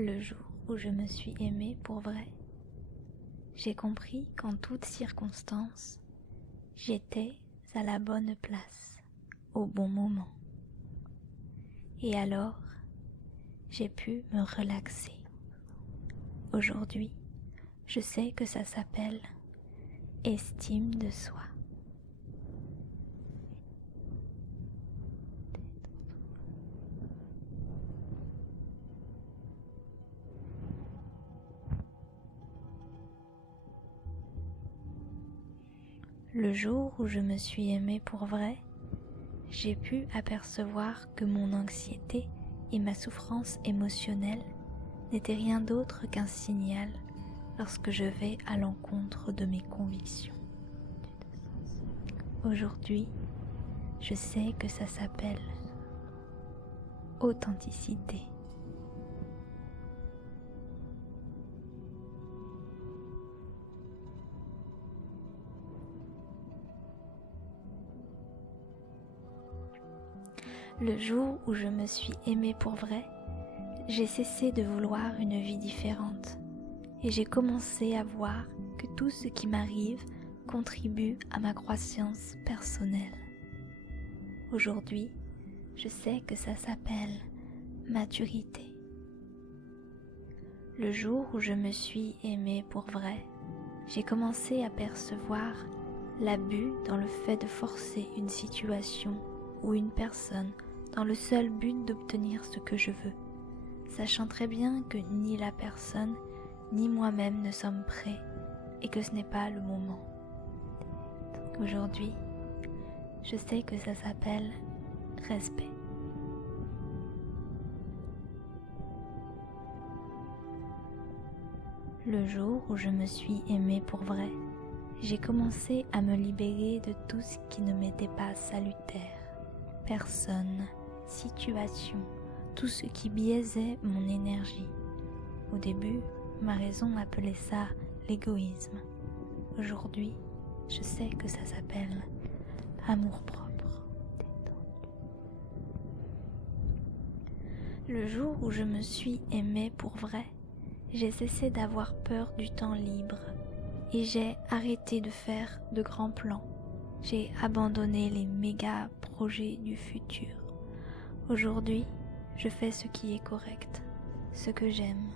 Le jour où je me suis aimée pour vrai, j'ai compris qu'en toutes circonstances, j'étais à la bonne place, au bon moment. Et alors, j'ai pu me relaxer. Aujourd'hui, je sais que ça s'appelle estime de soi. Le jour où je me suis aimée pour vrai, j'ai pu apercevoir que mon anxiété et ma souffrance émotionnelle n'étaient rien d'autre qu'un signal lorsque je vais à l'encontre de mes convictions. Aujourd'hui, je sais que ça s'appelle authenticité. Le jour où je me suis aimée pour vrai, j'ai cessé de vouloir une vie différente et j'ai commencé à voir que tout ce qui m'arrive contribue à ma croissance personnelle. Aujourd'hui, je sais que ça s'appelle maturité. Le jour où je me suis aimée pour vrai, j'ai commencé à percevoir l'abus dans le fait de forcer une situation ou une personne dans le seul but d'obtenir ce que je veux, sachant très bien que ni la personne ni moi-même ne sommes prêts et que ce n'est pas le moment. Aujourd'hui, je sais que ça s'appelle respect. Le jour où je me suis aimée pour vrai, j'ai commencé à me libérer de tout ce qui ne m'était pas salutaire. Personne, situation, tout ce qui biaisait mon énergie. Au début, ma raison appelait ça l'égoïsme. Aujourd'hui, je sais que ça s'appelle amour-propre. Le jour où je me suis aimée pour vrai, j'ai cessé d'avoir peur du temps libre et j'ai arrêté de faire de grands plans. J'ai abandonné les méga projets du futur. Aujourd'hui, je fais ce qui est correct, ce que j'aime,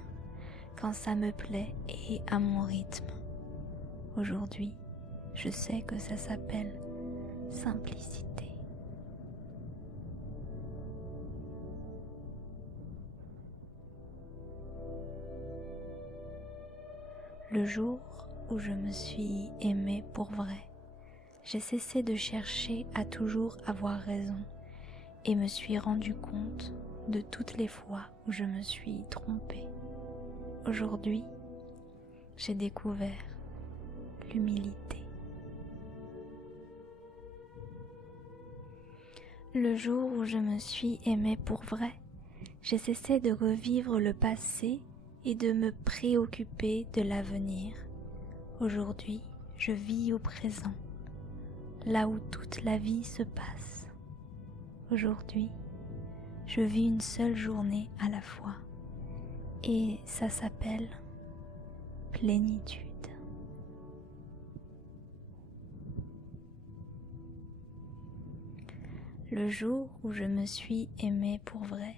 quand ça me plaît et à mon rythme. Aujourd'hui, je sais que ça s'appelle simplicité. Le jour où je me suis aimée pour vrai, j'ai cessé de chercher à toujours avoir raison et me suis rendu compte de toutes les fois où je me suis trompée. Aujourd'hui, j'ai découvert l'humilité. Le jour où je me suis aimée pour vrai, j'ai cessé de revivre le passé et de me préoccuper de l'avenir. Aujourd'hui, je vis au présent, là où toute la vie se passe. Aujourd'hui, je vis une seule journée à la fois, et ça s'appelle plénitude. Le jour où je me suis aimée pour vrai,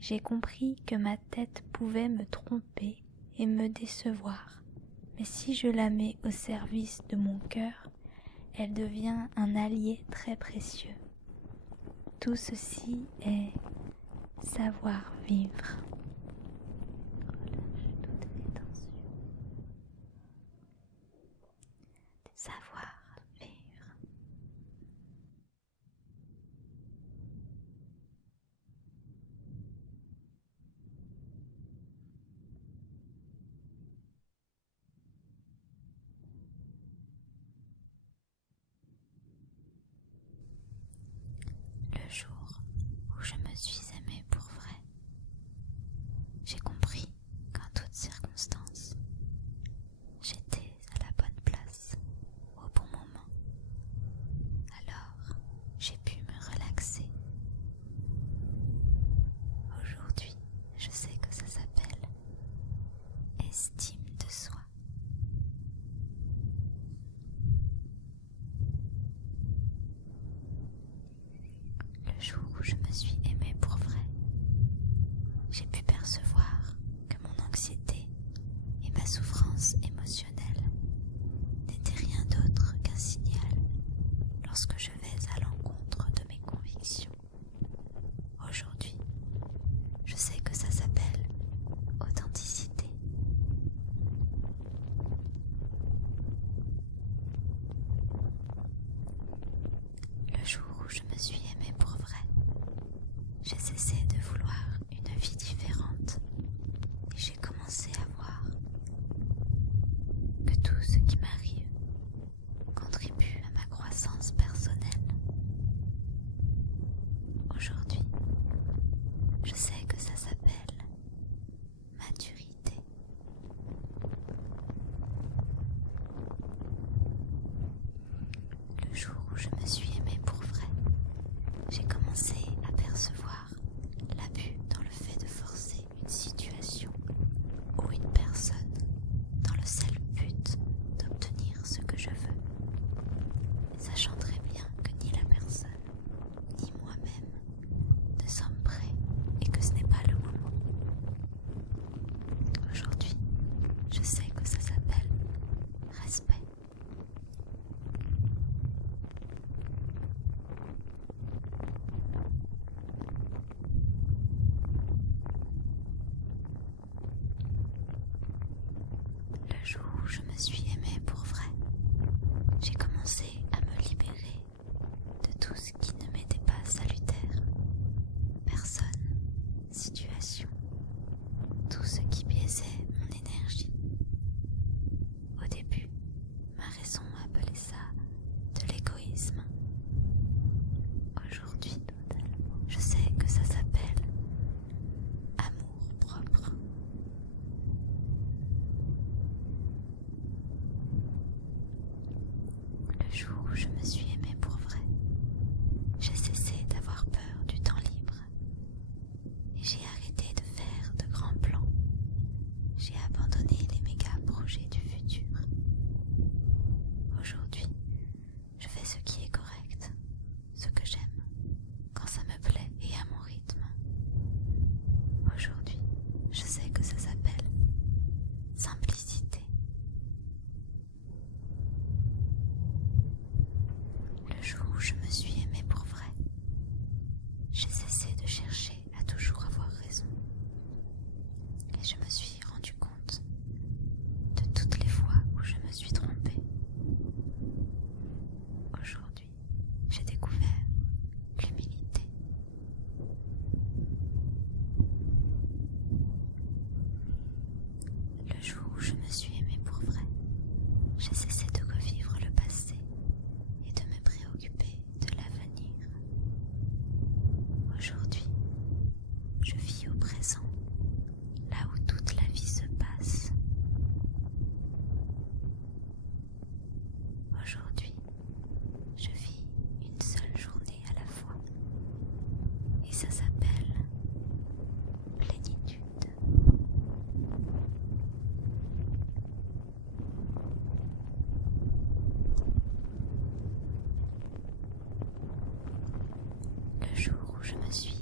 j'ai compris que ma tête pouvait me tromper et me décevoir, mais si je la mets au service de mon cœur, elle devient un allié très précieux. Tout ceci est savoir vivre. Relâche toutes les tensions. Savoir vivre. Le jour où je me suis aimée pour vrai, jour où je me suis aimée pour vrai, j'ai pu percevoir que mon anxiété et ma souffrance émotionnelle n'étaient rien d'autre qu'un signal lorsque je vais à l'encontre de mes convictions. Aujourd'hui, je sais que ça s'appelle authenticité. Le jour où je me suis aimée pour vrai, j'ai cessé de vouloir une vie différente et j'ai commencé à voir que tout ce qui m'arrive contribue à ma croissance personnelle. Aujourd'hui, je sais que ça s'appelle maturité. Le jour où je me suis aimée pour vrai, j'ai commencé à percevoir l'abus dans le fait de forcer une situation ou une personne dans le seul but d'obtenir ce que je veux, sachant très bien que ni la personne, ni moi-même ne sommes prêts et que ce n'est pas le moment. Aujourd'hui, je sais que ça s'appelle respect. Le jour où je me suis aimée pour vrai, j'ai commencé à me libérer de tout ce qui ne m'était pas salutaire. Personne, situation, tout ce qui biaisait mon énergie. Au début, ma raison appelait ça de l'égoïsme. Aujourd'hui, je sais que ça s'appelle amour propre. Le jour où je me suis aimée pour vrai, j'ai cessé d'avoir peur du temps libre et j'ai arrêté de faire de grands plans. J'ai abandonné les méga projets du futur. Aujourd'hui, je fais ce qui est correct, ce que j'aime, quand ça me plaît et à mon rythme. Aujourd'hui, je sais que ça s'appelle simplicité. Le jour où je me suis aimée pour vrai, j'ai cessé de chercher à toujours avoir raison. Et je me suis rendu compte de toutes les fois où je me suis trompée. Aujourd'hui, j'ai découvert l'humilité. Le jour où je me suis aimée pour vrai, j'ai cessé de revivre le passé et de me préoccuper de l'avenir. Aujourd'hui, je vis au présent, là où toute la vie se passe. Aujourd'hui, je vis une seule journée à la fois, et ça s'appelle plénitude. Le jour où je me suis